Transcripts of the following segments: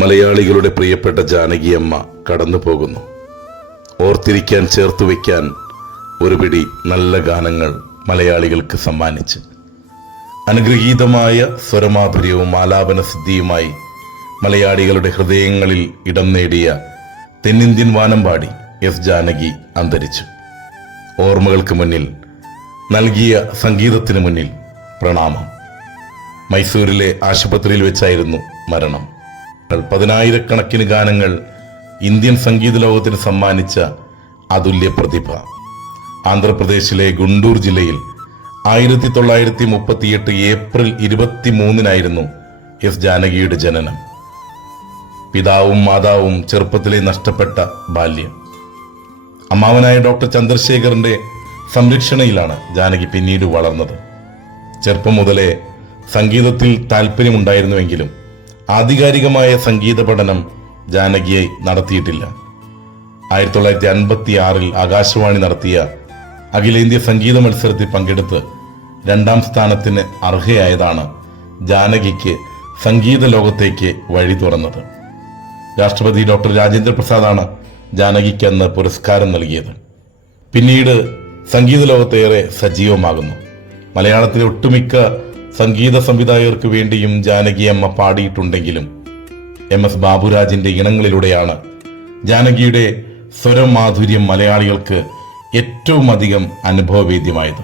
മലയാളികളുടെ പ്രിയപ്പെട്ട ജാനകിയമ്മ കടന്നു പോകുന്നു. ഓർത്തിരിക്കാൻ ചേർത്തു വയ്ക്കാൻ ഒരു പിടി നല്ല ഗാനങ്ങൾ മലയാളികൾക്ക് സമ്മാനിച്ച് അനുഗ്രഹീതമായ സ്വരമാധുര്യവും ആലാപന സിദ്ധിയുമായി മലയാളികളുടെ ഹൃദയങ്ങളിൽ ഇടം നേടിയ തെന്നിന്ത്യൻ വാനമ്പാടി എസ് ജാനകി അന്തരിച്ചു. ഓർമ്മകൾക്ക് മുന്നിൽ, നൽകിയ സംഗീതത്തിന് മുന്നിൽ പ്രണാമം. മൈസൂരിലെ ആശുപത്രിയിൽ വെച്ചായിരുന്നു മരണം. 10,000-കണക്കിന് ഗാനങ്ങൾ ഇന്ത്യൻ സംഗീത ലോകത്തിന് സമ്മാനിച്ച അതുല്യ പ്രതിഭ. ആന്ധ്രാപ്രദേശിലെ ഗുണ്ടൂർ ജില്ലയിൽ 1938 ഏപ്രിൽ 23-നായിരുന്നു എസ് ജാനകിയുടെ ജനനം. പിതാവും മാതാവും ചെറുപ്പത്തിലെ നഷ്ടപ്പെട്ട ബാല്യം. അമ്മാവനായ ഡോക്ടർ ചന്ദ്രശേഖറിന്റെ സംരക്ഷണയിലാണ് ജാനകി പിന്നീട് വളർന്നത്. ചെറുപ്പം മുതലേ സംഗീതത്തിൽ താല്പര്യമുണ്ടായിരുന്നുവെങ്കിലും ആധികാരികമായ സംഗീത പഠനം ജാനകിയെ നടത്തിയിട്ടില്ല. 1956 ആകാശവാണി നടത്തിയ അഖിലേന്ത്യാ സംഗീത മത്സരത്തിൽ പങ്കെടുത്ത് 2ാം സ്ഥാനത്തിന് അർഹയായതാണ് ജാനകിക്ക് സംഗീത ലോകത്തേക്ക് വഴി തുറന്നത്. രാഷ്ട്രപതി ഡോക്ടർ രാജേന്ദ്ര പ്രസാദാണ് ജാനകിക്ക് അന്ന് പുരസ്കാരം നൽകിയത്. പിന്നീട് സംഗീത ലോകത്തേറെ സജീവമാകുന്നു. മലയാളത്തിലെ ഒട്ടുമിക്ക സംഗീത സംവിധായകർക്ക് വേണ്ടിയും ജാനകിയമ്മ പാടിയിട്ടുണ്ടെങ്കിലും MS ബാബുരാജിന്റെ ഇണങ്ങളിലൂടെയാണ് ജാനകിയുടെ സ്വരമാധുര്യം മലയാളികൾക്ക് ഏറ്റവും അധികം അനുഭവവേദ്യമായത്.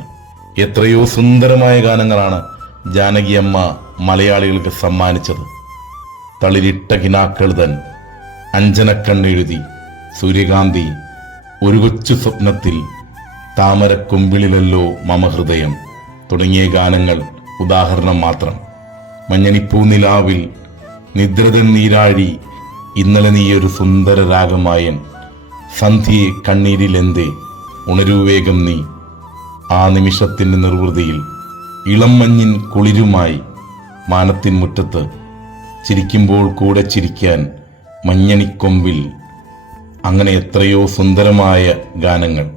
എത്രയോ സുന്ദരമായ ഗാനങ്ങളാണ് ജാനകിയമ്മ മലയാളികൾക്ക് സമ്മാനിച്ചത്. തളിരിട്ട കിനാക്കളുതൻ, അഞ്ജനക്കണ്ണെഴുതി, സൂര്യകാന്തി, ഒരു കൊച്ചു സ്വപ്നത്തിൽ, താമരക്കൊമ്പിളിലല്ലോ മമഹൃദയം തുടങ്ങിയ ഗാനങ്ങൾ ഉദാഹരണം മാത്രം. മഞ്ഞണിപ്പൂനിലാവിൽ, നിദ്രതൻ നീരാഴി, ഇന്നലെ നീയൊരു സുന്ദര രാഗമായൻ, സന്ധ്യയെ കണ്ണീരിലെന്തേ, ഉണരൂവേഗം നീ, ആ നിമിഷത്തിന്റെ നിർവൃതിയിൽ, ഇളം മഞ്ഞിൻ കുളിരുമായി, മാനത്തിൻ മുറ്റത്ത്, ചിരിക്കുമ്പോൾ കൂടെ ചിരിക്കാൻ, മഞ്ഞണിക്കൊമ്പിൽ. അങ്ങനെ എത്രയോ സുന്ദരമായ ഗാനങ്ങൾ.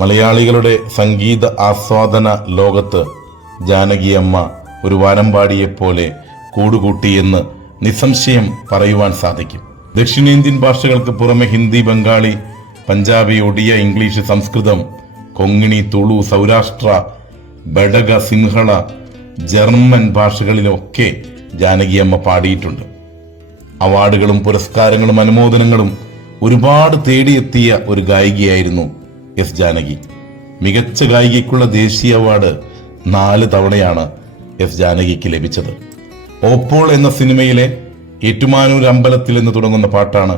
മലയാളികളുടെ സംഗീത ആസ്വാദന ലോകത്ത് ജാനകിയമ്മ ഒരു വാനമ്പാടിയെപ്പോലെ കൂടുകൂട്ടിയെന്ന് നിസ്സംശയം പറയുവാൻ സാധിക്കും. ദക്ഷിണേന്ത്യൻ ഭാഷകൾക്ക് പുറമെ ഹിന്ദി, ബംഗാളി, പഞ്ചാബി, ഒഡിയ, ഇംഗ്ലീഷ്, സംസ്കൃതം, കൊങ്ങിണി, തുളു, സൗരാഷ്ട്ര, ബഡഗ, സിംഹള, ജർമ്മൻ ഭാഷകളിലൊക്കെ ജാനകിയമ്മ പാടിയിട്ടുണ്ട്. അവാർഡുകളും പുരസ്കാരങ്ങളും അനുമോദനങ്ങളും ഒരുപാട് തേടിയെത്തിയ ഒരു ഗായികയായിരുന്നു എസ് ജാനകി. മികച്ച ഗായികയ്ക്കുള്ള ദേശീയ അവാർഡ് 4 തവണയാണ് എസ് ജാനകിക്ക് ലഭിച്ചത്. ഓപ്പോൾ എന്ന സിനിമയിലെ ഏറ്റുമാനൂർ അമ്പലത്തിൽ എന്ന് തുടങ്ങുന്ന പാട്ടാണ്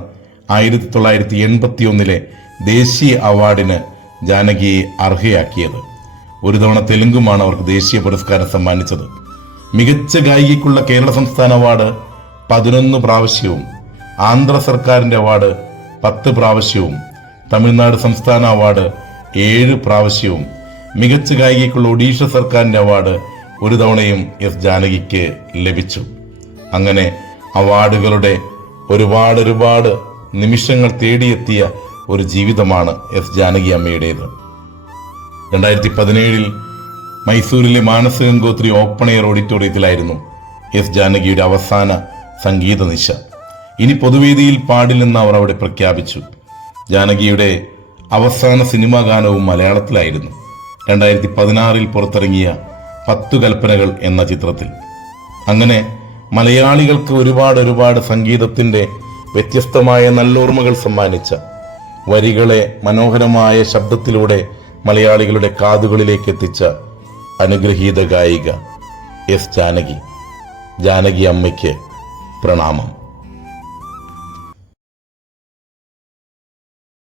1981 ദേശീയ അവാർഡിന് ജാനകിയെ അർഹയാക്കിയത്. ഒരു തവണ തെലുങ്കുമാണ് അവർക്ക് ദേശീയ പുരസ്കാരം സമ്മാനിച്ചത്. മികച്ച ഗായികയ്ക്കുള്ള കേരള സംസ്ഥാന അവാർഡ് 11 പ്രാവശ്യവും, ആന്ധ്ര സർക്കാരിന്റെ അവാർഡ് 10 പ്രാവശ്യവും, തമിഴ്നാട് സംസ്ഥാന അവാർഡ് 7 പ്രാവശ്യവും, മികച്ച ഗായികയ്ക്കുള്ള ഒഡീഷ സർക്കാരിന്റെ അവാർഡ് 1 തവണയും എസ് ജാനകിക്ക് ലഭിച്ചു. അങ്ങനെ അവാർഡുകളുടെ ഒരുപാട് നിമിഷങ്ങൾ തേടിയെത്തിയ ഒരു ജീവിതമാണ് എസ് ജാനകി അമ്മയുടേത്. 2017 മൈസൂരിലെ മാനസ ഗംഗോത്രി ഓപ്പൺ എയർ ഓഡിറ്റോറിയത്തിലായിരുന്നു എസ് ജാനകിയുടെ അവസാന സംഗീത നിശ. ഇനി പൊതുവേദിയിൽ പാടില്ലെന്ന് അവർ അവിടെ പ്രഖ്യാപിച്ചു. ജാനകിയുടെ അവസാന സിനിമാ ഗാനവും മലയാളത്തിലായിരുന്നു. 2016 പുറത്തിറങ്ങിയ 10 കൽപ്പനകൾ എന്ന ചിത്രത്തിൽ. അങ്ങനെ മലയാളികൾക്ക് ഒരുപാട് സംഗീതത്തിന്റെ വ്യത്യസ്തമായ നല്ലോർമ്മകൾ സമ്മാനിച്ച, വരികളെ മനോഹരമായ ശബ്ദത്തിലൂടെ മലയാളികളുടെ കാതുകളിലേക്ക് എത്തിച്ച അനുഗ്രഹീത ഗായിക എസ് ജാനകി. ജാനകി അമ്മയ്ക്ക് പ്രണാമം.